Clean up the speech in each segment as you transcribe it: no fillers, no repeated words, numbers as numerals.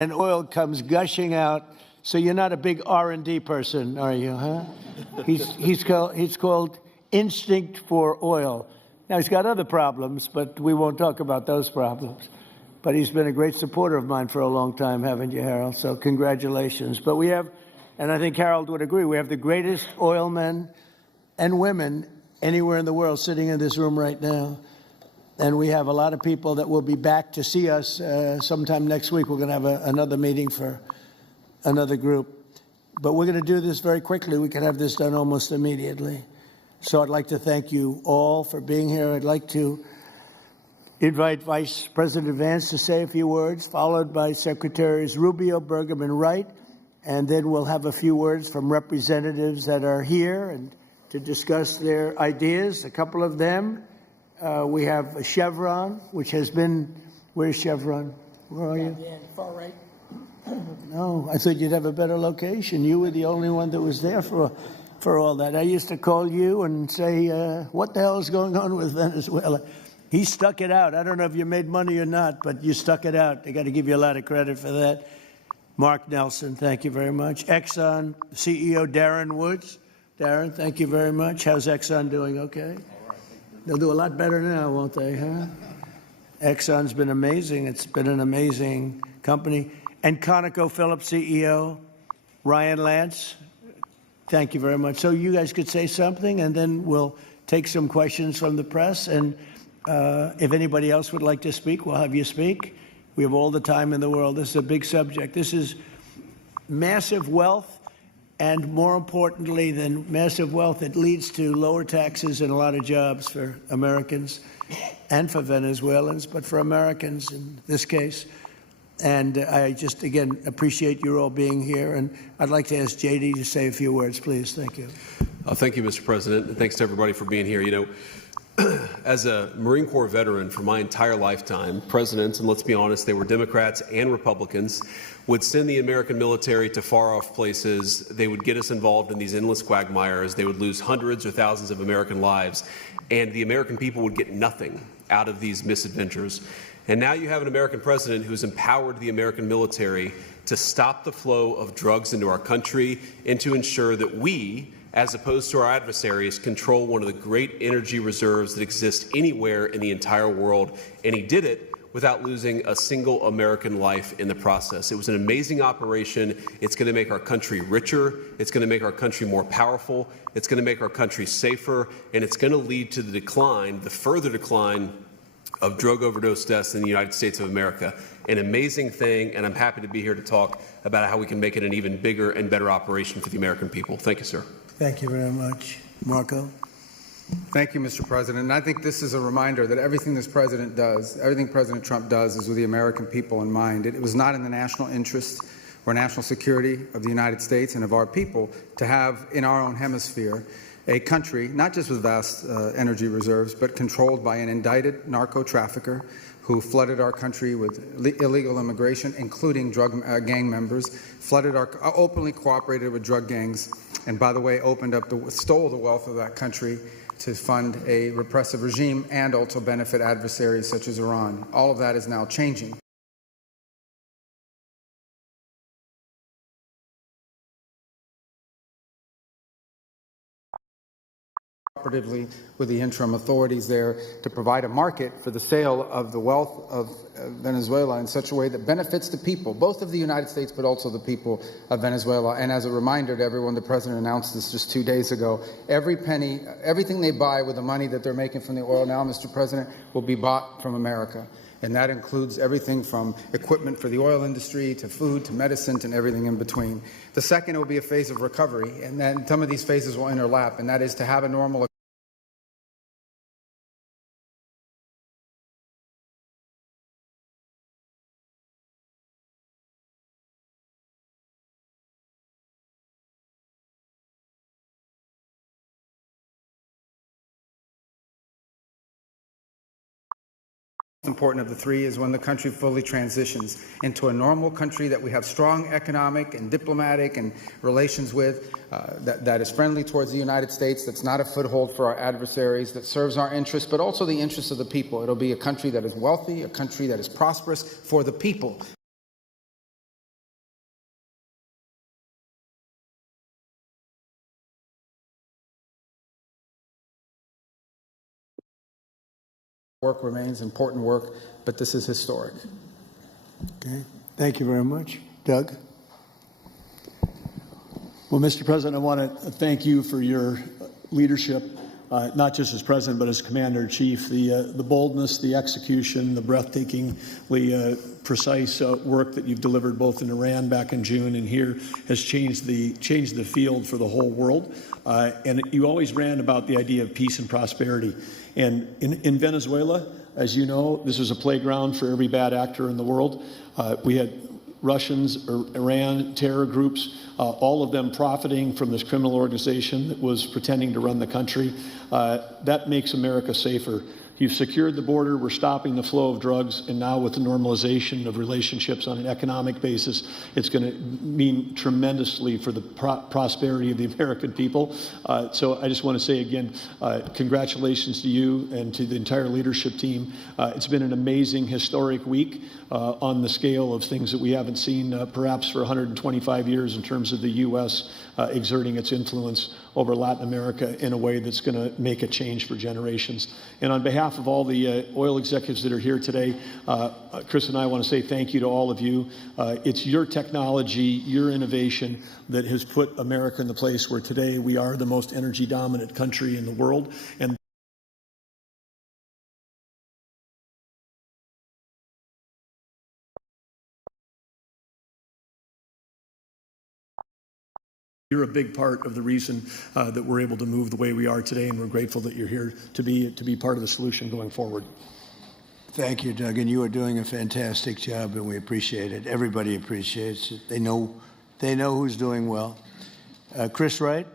and oil comes gushing out. So you're not a big R&D person, are you, huh? He's called Instinct for Oil. Now, he's got other problems, but we won't talk about those problems. But he's been a great supporter of mine for a long time, haven't you, Harold? So congratulations. But we have, and I think Harold would agree, we have the greatest oil men and women anywhere in the world sitting in this room right now. And we have a lot of people that will be back to see us sometime next week. We're going to have another meeting for another group. But we're going to do this very quickly. We can have this done almost immediately. So I'd like to thank you all for being here. I'd like to invite Vice President Vance to say a few words, followed by Secretaries Rubio, Burgum, and Wright. And then we'll have a few words from representatives that are here and to discuss their ideas, a couple of them. We have Chevron, which has been, where's Chevron? Where are you? Yeah, far right. No, I thought you'd have a better location. You were the only one that was there for all that. I used to call you and say, what the hell is going on with Venezuela? He stuck it out. I don't know if you made money or not, but you stuck it out. I got to give you a lot of credit for that. Mark Nelson, thank you very much. Exxon CEO Darren Woods. Darren, thank you very much. How's Exxon doing? Okay? They'll do a lot better now, won't they, huh? Exxon's been amazing. It's been an amazing company. And ConocoPhillips CEO Ryan Lance, thank you very much. So you guys could say something, and then we'll take some questions from the press. And if anybody else would like to speak, we'll have you speak. We have all the time in the world. This is a big subject. This is massive wealth. And more importantly than massive wealth, it leads to lower taxes and a lot of jobs for Americans and for Venezuelans, but for Americans in this case. And I just, again, appreciate you all being here. And I'd like to ask J.D. to say a few words, please. Thank you. Thank you, Mr. President. And thanks to everybody for being here. You know, as a Marine Corps veteran for my entire lifetime, presidents, and let's be honest, they were Democrats and Republicans, would send the American military to far-off places. They would get us involved in these endless quagmires. They would lose hundreds or thousands of American lives, and the American people would get nothing out of these misadventures. And now you have an American president who's empowered the American military to stop the flow of drugs into our country and to ensure that we, as opposed to our adversaries, control one of the great energy reserves that exist anywhere in the entire world. And he did it without losing a single American life in the process. It was an amazing operation. It's going to make our country richer. It's going to make our country more powerful. It's going to make our country safer. And it's going to lead to the decline, the further decline of drug overdose deaths in the United States of America. An amazing thing, and I'm happy to be here to talk about how we can make it an even bigger and better operation for the American people. Thank you, sir. Thank you very much. Marco? Thank you, Mr. President. And I think this is a reminder that everything this president does, everything President Trump does, is with the American people in mind. It was not in the national interest or national security of the United States and of our people to have in our own hemisphere a country, not just with vast energy reserves, but controlled by an indicted narco trafficker who flooded our country with illegal immigration, including drug gang members, openly cooperated with drug gangs, and by the way, stole the wealth of that country to fund a repressive regime and also benefit adversaries such as Iran. All of that is now changing. Cooperatively with the interim authorities there to provide a market for the sale of the wealth of Venezuela in such a way that benefits the people, both of the United States, but also the people of Venezuela. And as a reminder to everyone, the president announced this just 2 days ago, every penny, everything they buy with the money that they're making from the oil now, Mr. President, will be bought from America. And that includes everything from equipment for the oil industry to food to medicine and everything in between. The second will be a phase of recovery, and then some of these phases will interlap, and that is to have a normal important of the three is when the country fully transitions into a normal country that we have strong economic and diplomatic and relations with, that is friendly towards the United States, that's not a foothold for our adversaries, that serves our interests, but also the interests of the people. It'll be a country that is wealthy, a country that is prosperous for the people. Work remains important work, but this is historic. Okay. Thank you very much. Doug? Well, Mr. President, I want to thank you for your leadership, not just as president, but as commander-in-chief. The boldness, the execution, the breathtakingly precise work that you've delivered both in Iran back in June and here has changed the field for the whole world. And you always ran about the idea of peace and prosperity. And in Venezuela, as you know, this was a playground for every bad actor in the world. We had Russians, Iran, terror groups, all of them profiting from this criminal organization that was pretending to run the country. That makes America safer. You've secured the border, we're stopping the flow of drugs, and now with the normalization of relationships on an economic basis, it's going to mean tremendously for the prosperity of the American people. So I just want to say again, congratulations to you and to the entire leadership team. It's been an amazing, historic week on the scale of things that we haven't seen perhaps for 125 years in terms of the U.S. Exerting its influence over Latin America in a way that's going to make a change for generations. And on behalf of all the oil executives that are here today, Chris and I want to say thank you to all of you. It's your technology, your innovation that has put America in the place where today we are the most energy dominant country in the world. And you're a big part of the reason that we're able to move the way we are today, and we're grateful that you're here to be part of the solution going forward. Thank you, Doug, and you are doing a fantastic job, and we appreciate it. Everybody appreciates it. They know who's doing well. Chris Wright?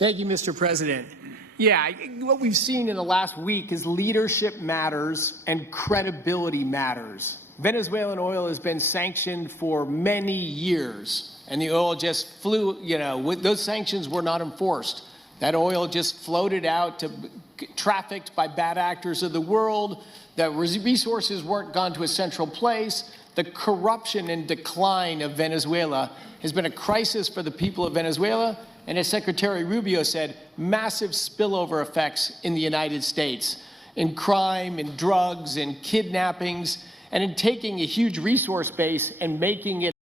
Thank you, Mr. President. Yeah, what we've seen in the last week is leadership matters and credibility matters. Venezuelan oil has been sanctioned for many years, and the oil just flew, those sanctions were not enforced. That oil just floated out to trafficked by bad actors of the world. The resources weren't gone to a central place. The corruption and decline of Venezuela has been a crisis for the people of Venezuela. And as Secretary Rubio said, massive spillover effects in the United States, in crime, in drugs, in kidnappings, and in taking a huge resource base and making it